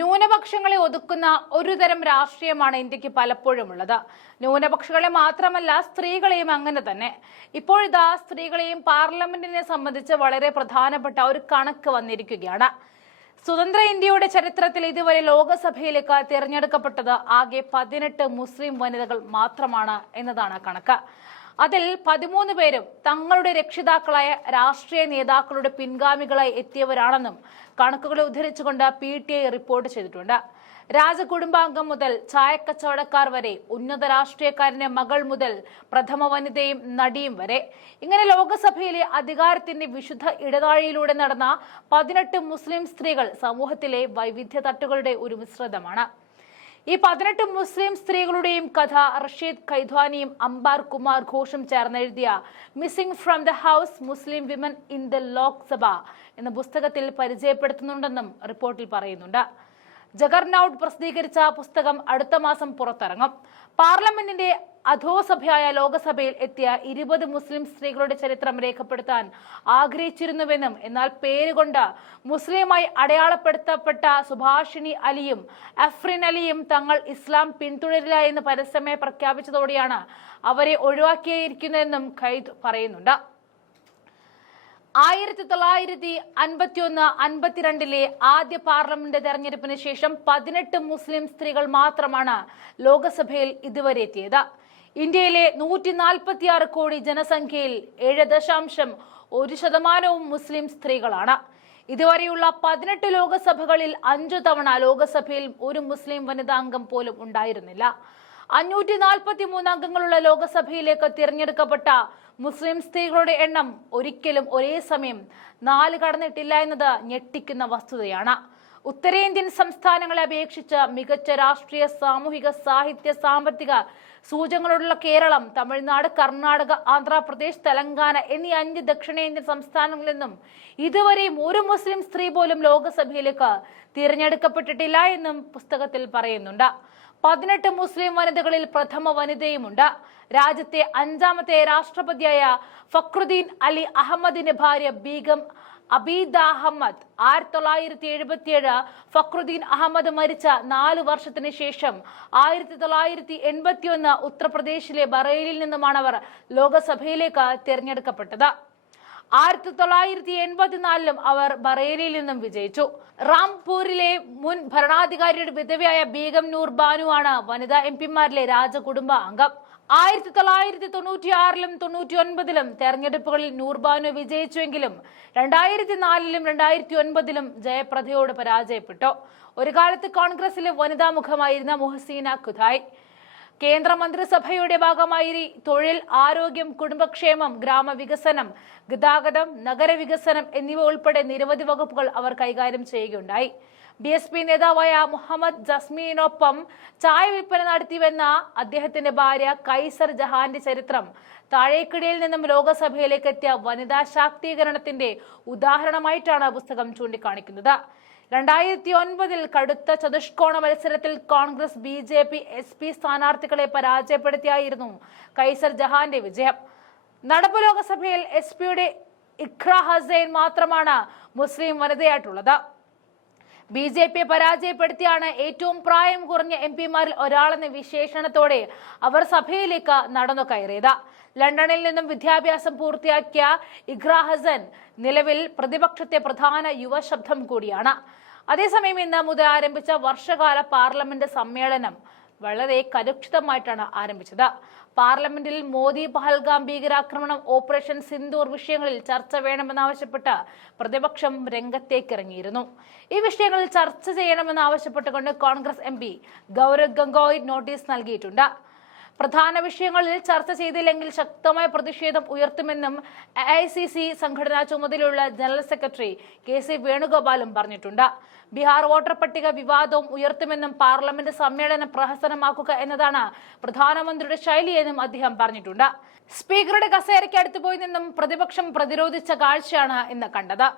ന്യൂനപക്ഷങ്ങളെ ഒതുക്കുന്ന ഒരു തരം രാഷ്ട്രീയമാണ് ഇന്ത്യയ്ക്ക് പലപ്പോഴും ഉള്ളത് ന്യൂനപക്ഷങ്ങളെ മാത്രമല്ല സ്ത്രീകളെയും അങ്ങനെ തന്നെ. ഇപ്പോഴിതാ സ്ത്രീകളെയും പാർലമെന്റിനെ സംബന്ധിച്ച് വളരെ പ്രധാനപ്പെട്ട ഒരു കണക്ക് വന്നിരിക്കുകയാണ്. സ്വതന്ത്ര ഇന്ത്യയുടെ ചരിത്രത്തിൽ ഇതുവരെ ലോകസഭയിലേക്ക് തിരഞ്ഞെടുക്കപ്പെട്ടത് ആകെ പതിനെട്ട് മുസ്ലിം വനിതകൾ മാത്രമാണ് എന്നതാണ് കണക്ക്. അതിൽ പതിമൂന്ന് പേരും തങ്ങളുടെ രക്ഷിതാക്കളായ രാഷ്ട്രീയ നേതാക്കളുടെ പിൻഗാമികളായി എത്തിയവരാണെന്നും കണക്കുകളെ ഉദ്ധരിച്ചുകൊണ്ട് പി ടി ഐ റിപ്പോർട്ട് ചെയ്തിട്ടുണ്ട്. രാജകുടുംബാംഗം മുതൽ ചായക്കച്ചവടക്കാർ വരെ ഉന്നത രാഷ്ട്രീയക്കാരന്റെ മകൾ മുതൽ പ്രഥമ വനിതയും നടിയും വരെ. ഇങ്ങനെ ലോകസഭയിലെ അധികാരത്തിന്റെ വിശുദ്ധ ഇടനാഴിയിലൂടെ നടന്ന പതിനെട്ട് മുസ്ലിം സ്ത്രീകൾ സമൂഹത്തിലെ വൈവിധ്യ തട്ടുകളുടെ ഒരു മിശ്രിതമാണ്. ഈ പതിനെട്ട് മുസ്ലിം സ്ത്രീകളുടെയും കഥ റഷീദ് ഖൈദ്വാനിയും അംബാർ കുമാർ ഘോഷും ചേർന്നെഴുതിയ missing from the house Muslim women in the Lok Sabha എന്ന പുസ്തകത്തിൽ പരിചയപ്പെടുത്തുന്നുണ്ടെന്നും റിപ്പോർട്ടിൽ പറയുന്നുണ്ട്. ജഗർനൌട്ട് പ്രസിദ്ധീകരിച്ച പുസ്തകം അടുത്ത മാസം പുറത്തിറങ്ങും. പാർലമെന്റിന്റെ അധോസഭയായ ലോകസഭയിൽ എത്തിയ ഇരുപത് മുസ്ലിം സ്ത്രീകളുടെ ചരിത്രം രേഖപ്പെടുത്താൻ ആഗ്രഹിച്ചിരുന്നുവെന്നും എന്നാൽ പേരുകൊണ്ട് മുസ്ലിമായി അടയാളപ്പെടുത്തപ്പെട്ട സുഭാഷിണി അലിയും അഫ്രിൻ അലിയും തങ്ങൾ ഇസ്ലാം പിന്തുടരില്ല എന്ന് പരസ്യമായി പ്രഖ്യാപിച്ചതോടെയാണ് അവരെ ഒഴിവാക്കിയിരിക്കുന്നതെന്നും ഖൈദ് പറയുന്നുണ്ട്. ആയിരത്തി തൊള്ളായിരത്തി അൻപത്തിയൊന്ന് അൻപത്തിരണ്ടിലെ ആദ്യ പാർലമെന്റ് തെരഞ്ഞെടുപ്പിന് ശേഷം പതിനെട്ട് മുസ്ലിം സ്ത്രീകൾ മാത്രമാണ് ലോകസഭയിൽ ഇതുവരെ എത്തിയത്. ഇന്ത്യയിലെ നൂറ്റി നാൽപ്പത്തിയാറ് കോടി ജനസംഖ്യയിൽ ഏഴ് ദശാംശം ഒരു ശതമാനവും മുസ്ലിം സ്ത്രീകളാണ്. ഇതുവരെയുള്ള പതിനെട്ട് ലോകസഭകളിൽ അഞ്ചു തവണ ലോകസഭയിൽ ഒരു മുസ്ലിം വനിതാംഗം പോലും ഉണ്ടായിരുന്നില്ല. അഞ്ഞൂറ്റി നാൽപ്പത്തി മൂന്ന് അംഗങ്ങളുള്ള ലോകസഭയിലേക്ക് തിരഞ്ഞെടുക്കപ്പെട്ട മുസ്ലിം സ്ത്രീകളുടെ എണ്ണം ഒരിക്കലും ഒരേ സമയം നാല് കടന്നിട്ടില്ല എന്നത് ഞെട്ടിക്കുന്ന വസ്തുതയാണ്. ഉത്തരേന്ത്യൻ സംസ്ഥാനങ്ങളെ അപേക്ഷിച്ച് മികച്ച രാഷ്ട്രീയ സാമൂഹിക സാഹിത്യ സാമ്പത്തിക സൂചകങ്ങളുള്ള കേരളം തമിഴ്നാട് കർണാടക ആന്ധ്രാപ്രദേശ് തെലങ്കാന എന്നീ അഞ്ച് ദക്ഷിണേന്ത്യൻ സംസ്ഥാനങ്ങളിൽ നിന്നും ഇതുവരെയും ഒരു മുസ്ലിം സ്ത്രീ പോലും ലോകസഭയിലേക്ക് തിരഞ്ഞെടുക്കപ്പെട്ടിട്ടില്ല എന്നും പുസ്തകത്തിൽ പറയുന്നുണ്ട്. പതിനെട്ട് മുസ്ലിം വനിതകളിൽ പ്രഥമ വനിതയുമുണ്ട്. രാജ്യത്തെ അഞ്ചാമത്തെ രാഷ്ട്രപതിയായ ഫക്രുദ്ദീൻ അലി അഹമ്മദിന്റെ ഭാര്യ ബീഗം അബീദ അഹമ്മദ്. ആയിരത്തി തൊള്ളായിരത്തി എഴുപത്തിയേഴ് ഫക്രുദ്ദീൻ അഹമ്മദ് മരിച്ച നാല് വർഷത്തിന് ശേഷം ആയിരത്തി തൊള്ളായിരത്തി എൺപത്തിയൊന്ന് ഉത്തർപ്രദേശിലെ ബറേലിൽ നിന്നുമാണ് അവർ ലോകസഭയിലേക്ക് തിരഞ്ഞെടുക്കപ്പെട്ടത്. ആയിരത്തി തൊള്ളായിരത്തി എൺപത്തിനാലിലും അവർ ബറേലിയിൽ നിന്നും വിജയിച്ചു. റാംപൂരിലെ മുൻ ഭരണാധികാരിയുടെ വിധവയായ ബീഗം നൂർ ബാനു ആണ് വനിതാ എം പിമാരിലെ രാജകുടുംബ അംഗം. ആയിരത്തി തൊള്ളായിരത്തി തൊണ്ണൂറ്റിയാറിലും തൊണ്ണൂറ്റി ഒൻപതിലും തെരഞ്ഞെടുപ്പുകളിൽ നൂർബാനു വിജയിച്ചുവെങ്കിലും രണ്ടായിരത്തി നാലിലും രണ്ടായിരത്തി ഒൻപതിലും ജയപ്രദയോട് പരാജയപ്പെട്ടു. ഒരു കാലത്ത് കോൺഗ്രസിലെ വനിതാ മുഖമായിരുന്ന മുഹസീന ഖുദായ്. കേന്ദ്ര മന്ത്രിസഭയുടെ ഭാഗമായി തൊഴിൽ ആരോഗ്യം കുടുംബക്ഷേമം ഗ്രാമവികസനം ഗതാഗതം നഗരവികസനം എന്നിവ ഉൾപ്പെടെ നിരവധി വകുപ്പുകൾ അവർ കൈകാര്യം ചെയ്യുകയുണ്ടായി. ബി എസ് പി നേതാവായ മുഹമ്മദ് ജസ്മീനൊപ്പം ചായ വിൽപ്പന നടത്തിവെന്ന അദ്ദേഹത്തിന്റെ ഭാര്യ കൈസർ ജഹാന്റെ ചരിത്രം താഴേക്കിടയിൽ നിന്നും ലോകസഭയിലേക്ക് എത്തിയ വനിതാ ശാക്തീകരണത്തിന്റെ ഉദാഹരണമായിട്ടാണ് പുസ്തകം ചൂണ്ടിക്കാണിക്കുന്നത്. രണ്ടായിരത്തി ഒൻപതിൽ കടുത്ത ചതുഷ്കോണ മത്സരത്തിൽ Congress B J P S P സ്ഥാനാർത്ഥികളെ പരാജയപ്പെടുത്തിയായിരുന്നു കൈസർ ജഹാന്റെ വിജയം. നടപ്പ് ലോകസഭയിൽ എസ് പിയുടെ ഇഖ്ര ഹസൈൻ മാത്രമാണ് മുസ്ലിം വനിതയായിട്ടുള്ളത്. ബി ജെ പിയെ പരാജയപ്പെടുത്തിയാണ് ഏറ്റവും പ്രായം കുറഞ്ഞ എം പിമാരിൽ ഒരാളെന്ന വിശേഷണത്തോടെ അവർ സഭയിലേക്ക് നടന്നു കയറിയത്. ലണ്ടനിൽ നിന്നും വിദ്യാഭ്യാസം പൂർത്തിയാക്കിയ ഇഖ്ര ഹസൻ നിലവിൽ പ്രതിപക്ഷത്തെ പ്രധാന യുവശബ്ദം കൂടിയാണ്. അതേസമയം ഇന്ന് മുതൽ ആരംഭിച്ച വർഷകാല പാർലമെന്റ് സമ്മേളനം വളരെ കലുഷിതമായിട്ടാണ് ആരംഭിച്ചത്. പാർലമെന്റിൽ മോദി പഹൽഗാം ഭീകരാക്രമണം ഓപ്പറേഷൻ സിന്ദൂർ വിഷയങ്ങളിൽ ചർച്ച വേണമെന്നാവശ്യപ്പെട്ട് പ്രതിപക്ഷം രംഗത്തേക്കിറങ്ങിയിരുന്നു. ഈ വിഷയങ്ങളിൽ ചർച്ച ചെയ്യണമെന്നാവശ്യപ്പെട്ടുകൊണ്ട് കോൺഗ്രസ് എം പി ഗൗരവ് ഗംഗോയ് നോട്ടീസ് നൽകിയിട്ടുണ്ട്. പ്രധാന വിഷയങ്ങളിൽ ചർച്ച ചെയ്തില്ലെങ്കിൽ ശക്തമായ പ്രതിഷേധം ഉയർത്തുമെന്നും എ ഐ സി സി സംഘടനാ ചുമതലയുള്ള ജനറൽ സെക്രട്ടറി കെ സി വേണുഗോപാലും പറഞ്ഞിട്ടുണ്ട്. ബീഹാർ വോട്ടർ പട്ടിക വിവാദവും ഉയർത്തുമെന്നും പാർലമെന്റ് സമ്മേളനം പ്രഹസനമാക്കുക എന്നതാണ് പ്രധാനമന്ത്രിയുടെ ശൈലിയെന്നും അദ്ദേഹം പറഞ്ഞിട്ടുണ്ട്. സ്പീക്കറുടെ കസേരയ്ക്ക് അടുത്തുപോയി നിന്നും പ്രതിപക്ഷം പ്രതിരോധിച്ച കാഴ്ചയാണ് ഇന്ന് കണ്ടത്.